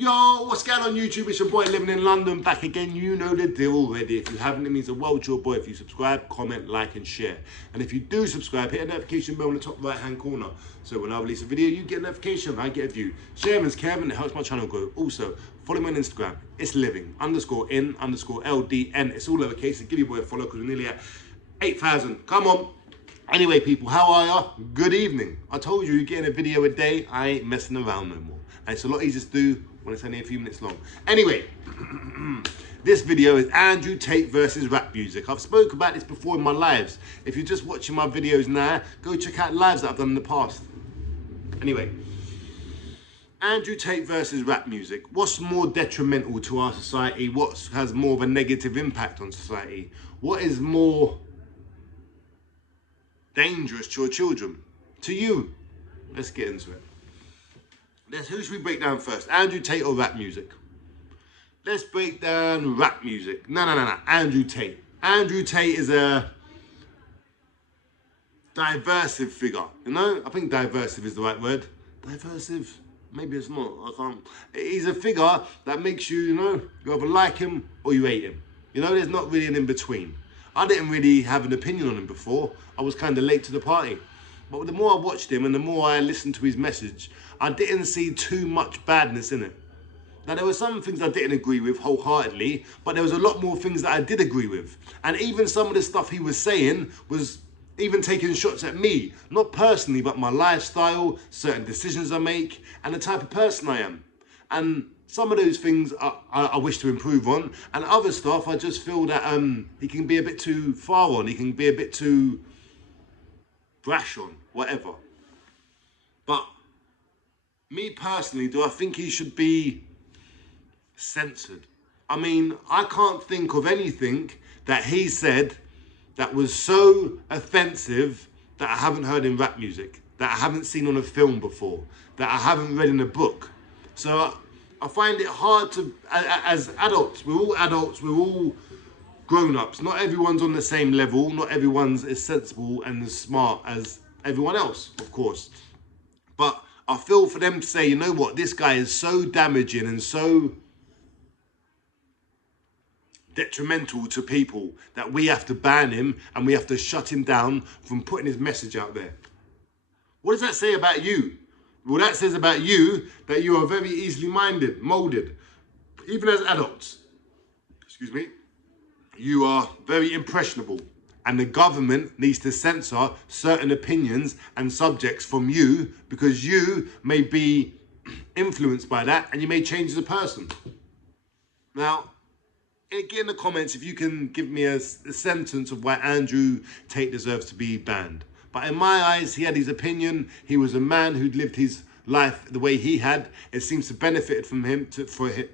Yo, what's going on YouTube? It's your boy living in London, back again. You know the deal already. If you haven't, it means the world to your boy. If you subscribe, comment, like and share. And if you do subscribe, hit the notification bell in the top right hand corner. So when I release a video, you get a notification, I get a view. Sharing's Kevin, it helps my channel grow. Also, follow me on Instagram. It's living_in_LDN. It's all lowercase. So give your boy a follow because we're nearly at 8,000. Come on. Anyway, people, how are ya? Good evening. I told you, you're getting a video a day. I ain't messing around no more. And it's a lot easier to do when it's only a few minutes long. Anyway, this video is Andrew Tate versus rap music. I've spoke about this before in my lives. If you're just watching my videos now, go check out lives that I've done in the past. Anyway, Andrew Tate versus rap music. What's more detrimental to our society? What has more of a negative impact on society? What is more dangerous to your children? To you. Let's get into it. Who should we break down first? Andrew Tate or rap music? Let's break down rap music. No. Andrew Tate. Andrew Tate is a diversive figure. You know? I think diversive is the right word. Diversive? Maybe it's not. I can't. He's a figure that makes you, you either like him or you hate him. There's not really an in-between. I didn't really have an opinion on him before. I was kind of late to the party. But the more I watched him and the more I listened to his message, I didn't see too much badness in it. Now, there were some things I didn't agree with wholeheartedly, but there was a lot more things that I did agree with. And even some of the stuff he was saying was even taking shots at me. Not personally, but my lifestyle, certain decisions I make, and the type of person I am. And some of those things I wish to improve on. And other stuff, I just feel that he can be a bit too far on. He can be a bit too brash on, whatever. But me personally, do I think he should be censored? I mean, I can't think of anything that he said that was so offensive that I haven't heard in rap music, that I haven't seen on a film before, that I haven't read in a book. So I find it hard to, as adults, we're all grown-ups. Not everyone's on the same level. Not everyone's as sensible and as smart as everyone else, of course. But I feel for them to say, you know what, this guy is so damaging and so detrimental to people that we have to ban him and we have to shut him down from putting his message out there. What does that say about you? Well, that says about you that you are very easily molded. Even as adults, excuse me, you are very impressionable. And the government needs to censor certain opinions and subjects from you because you may be influenced by that and you may change as a person. Now, get in the comments if you can give me a sentence of why Andrew Tate deserves to be banned. But in my eyes, he had his opinion. He was a man who'd lived his life the way he had. It seems to benefit from him. It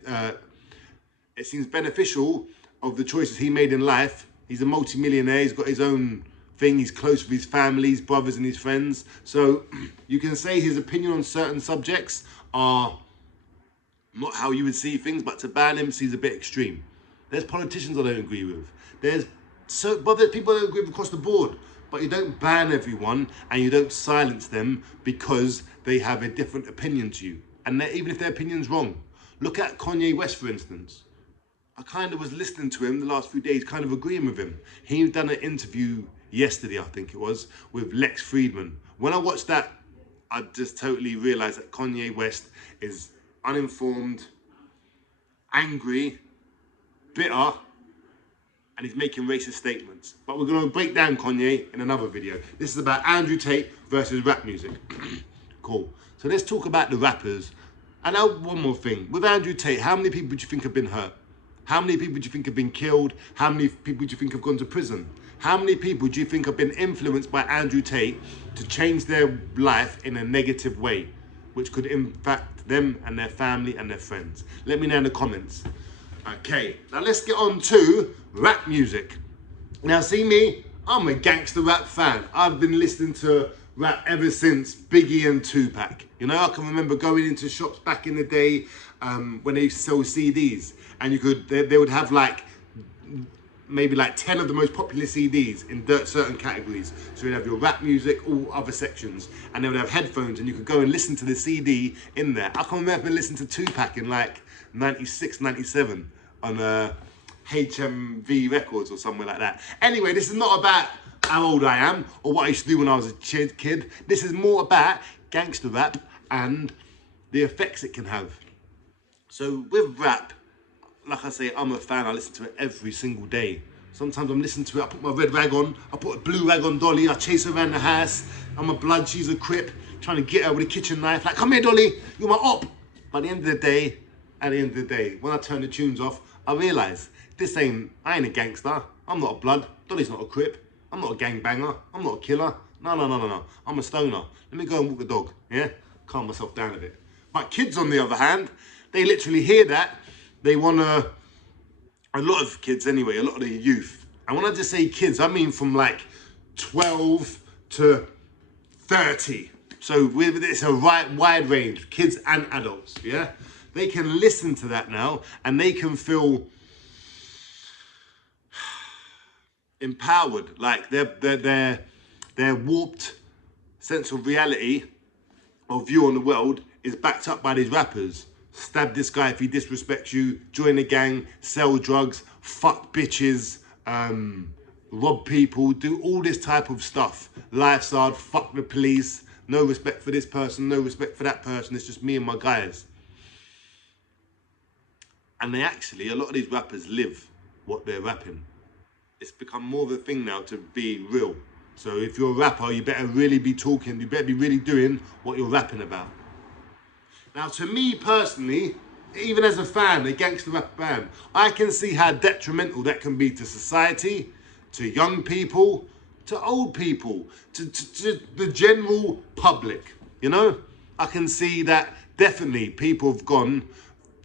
seems beneficial of the choices he made in life. He's a multi-millionaire. He's got his own thing. He's close with his family, his brothers and his friends. So you can say his opinion on certain subjects are not how you would see things, but to ban him seems a bit extreme. There's politicians I don't agree with. There's people I don't agree with across the board. But you don't ban everyone and you don't silence them because they have a different opinion to you. And even if their opinion's wrong. Look at Kanye West, for instance. I kind of was listening to him the last few days, kind of agreeing with him. He done an interview yesterday, I think it was, with Lex Friedman. When I watched that, I just totally realized that Kanye West is uninformed, angry, bitter, and he's making racist statements. But we're going to break down Kanye in another video. This is about Andrew Tate versus rap music. Cool. So let's talk about the rappers. And now one more thing. With Andrew Tate, how many people do you think have been hurt? How many people do you think have been killed? How many people do you think have gone to prison? How many people do you think have been influenced by Andrew Tate to change their life in a negative way, which could impact them and their family and their friends? Let me know in the comments. Okay, now let's get on to rap music. Now see me, I'm a gangster rap fan. I've been listening to rap ever since Biggie and Tupac. I can remember going into shops back in the day when they used to sell CDs and they would have like maybe like 10 of the most popular CDs in certain categories. So you'd have your rap music, all other sections, and they would have headphones and you could go and listen to the CD in there. I can remember listening to Tupac in like 96, 97 on HMV Records or somewhere like that. Anyway, this is not about how old I am or what I used to do when I was a kid. This is more about gangster rap and the effects it can have. So with rap, like I say, I'm a fan. I listen to it every single day. Sometimes I'm listening to it, I put my red rag on, I put a blue rag on Dolly, I chase her around the house. I'm a blood, she's a crip, trying to get her with a kitchen knife. Like, come here, Dolly, you're my op. But at the end of the day, when I turn the tunes off, I realise I ain't a gangster. I'm not a blood. Dolly's not a crip. I'm not a gangbanger. I'm not a killer. No. I'm a stoner. Let me go and walk the dog, yeah? Calm myself down a bit. But kids, on the other hand, they literally hear that. They want to, a lot of kids anyway, a lot of the youth. And when I just say kids, I mean from like 12 to 30. So it's a wide range, kids and adults, yeah? They can listen to that now and they can feel empowered, like their warped sense of reality or view on the world is backed up by these rappers. Stab this guy if he disrespects you, join a gang, sell drugs, fuck bitches, rob people, do all this type of stuff. Life's hard, fuck the police, no respect for this person, no respect for that person, it's just me and my guys. And they actually, a lot of these rappers live what they're rapping. It's become more of a thing now to be real. So if you're a rapper, you better really be talking, you better be really doing what you're rapping about. Now, to me personally, even as a fan, a gangster rap band, I can see how detrimental that can be to society, to young people, to old people, to the general public, you know? I can see that definitely people have gone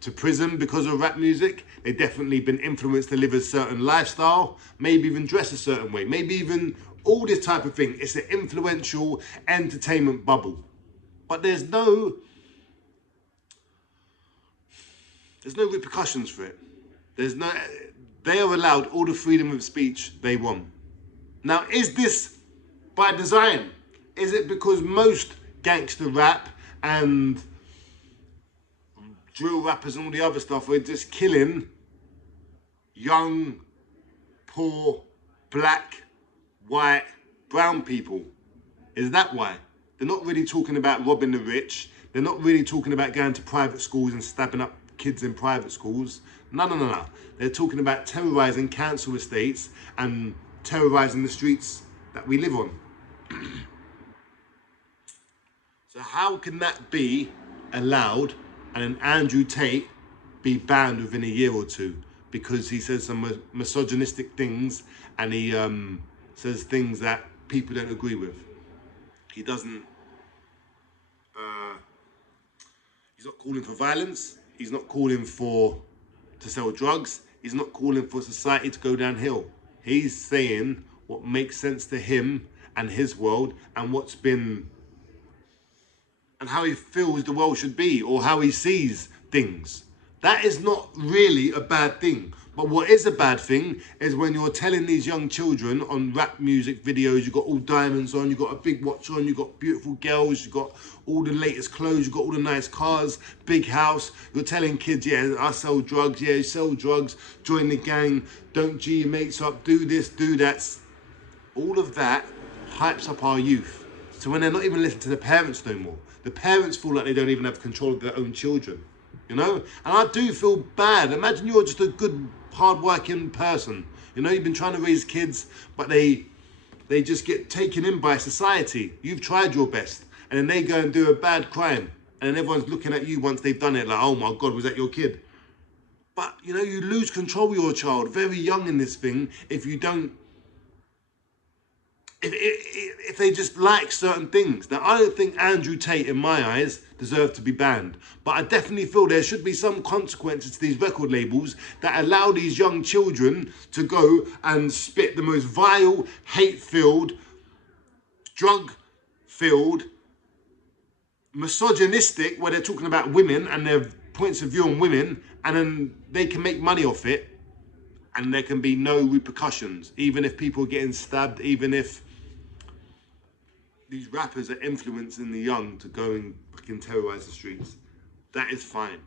to prison because of rap music. They've definitely been influenced to live a certain lifestyle, maybe even dress a certain way, maybe even all this type of thing. It's an influential entertainment bubble. But there's no repercussions for it. They are allowed all the freedom of speech they want. Now, is this by design? Is it because most gangster rap and drill rappers and all the other stuff are just killing young, poor, black, white, brown people? Is that why? They're not really talking about robbing the rich. They're not really talking about going to private schools and stabbing up kids in private schools. No. They're talking about terrorising council estates and terrorising the streets that we live on. So how can that be allowed and an Andrew Tate be banned within a year or two because he says some misogynistic things and he says things that people don't agree with? He doesn't, he's not calling for violence. He's not calling to sell drugs. He's not calling for society to go downhill. He's saying what makes sense to him and his world and what's been, and how he feels the world should be or how he sees things. That is not really a bad thing. But what is a bad thing is when you're telling these young children on rap music videos, you've got all diamonds on, you've got a big watch on, you've got beautiful girls, you've got all the latest clothes, you've got all the nice cars, big house. You're telling kids, yeah, I sell drugs, yeah, you sell drugs, join the gang, don't G your mates up, do this, do that. All of that hypes up our youth. So when they're not even listening to the parents no more, the parents feel like they don't even have control of their own children, you know? And I do feel bad. Imagine you're just a good, hard-working person. You know, you've been trying to raise kids, but they just get taken in by society. You've tried your best, and then they go and do a bad crime, and then everyone's looking at you once they've done it like, oh my God, was that your kid? But, you know, you lose control of your child very young in this thing if you don't, if they just like certain things. Now, I don't think Andrew Tate, in my eyes, deserves to be banned. But I definitely feel there should be some consequences to these record labels that allow these young children to go and spit the most vile, hate-filled, drug-filled, misogynistic, where they're talking about women and their points of view on women, and then they can make money off it. and there can be no repercussions, even if people are getting stabbed, even if these rappers are influencing the young to go and fucking terrorize the streets. That is fine.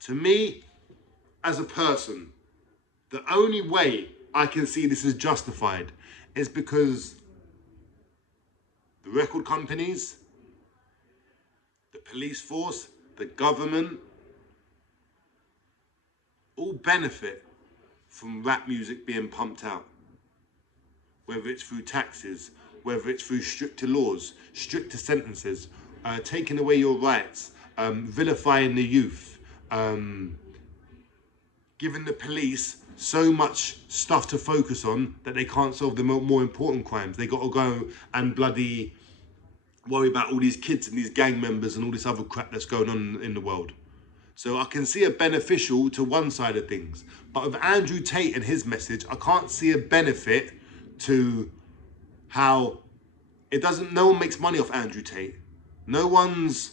To me, as a person, the only way I can see this is justified is because the record companies, the police force, the government, all benefit from rap music being pumped out. Whether it's through taxes, whether it's through stricter laws, stricter sentences, taking away your rights, vilifying the youth, giving the police so much stuff to focus on that they can't solve the more important crimes. They got to go and bloody worry about all these kids and these gang members and all this other crap that's going on in the world. So I can see a beneficial to one side of things. But with Andrew Tate and his message, I can't see a benefit to how no one makes money off Andrew Tate. No one's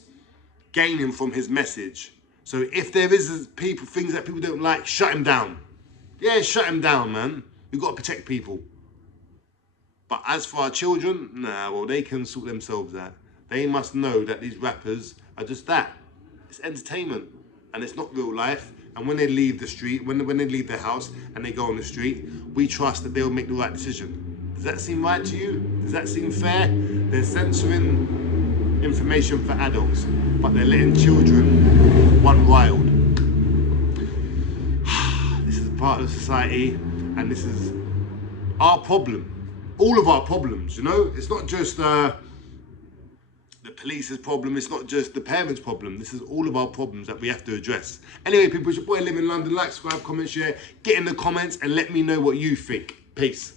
gaining from his message. So if there is things that people don't like, shut him down. Yeah, shut him down, man. We've got to protect people. But as for our children, nah, well, they can sort themselves out. They must know that these rappers are just that. It's entertainment, and it's not real life. And when they leave the street, when they leave their house and they go on the street, we trust that they'll make the right decision. Does that seem right to you? Does that seem fair? They're censoring information for adults, but they're letting children run wild. This is part of society, and this is our problem. All of our problems, you know? It's not just the police's problem, it's not just the parents' problem. This is all of our problems that we have to address. Anyway, people, it's your boy Live in London. Like, subscribe, comment, share. Get in the comments and let me know what you think. Peace.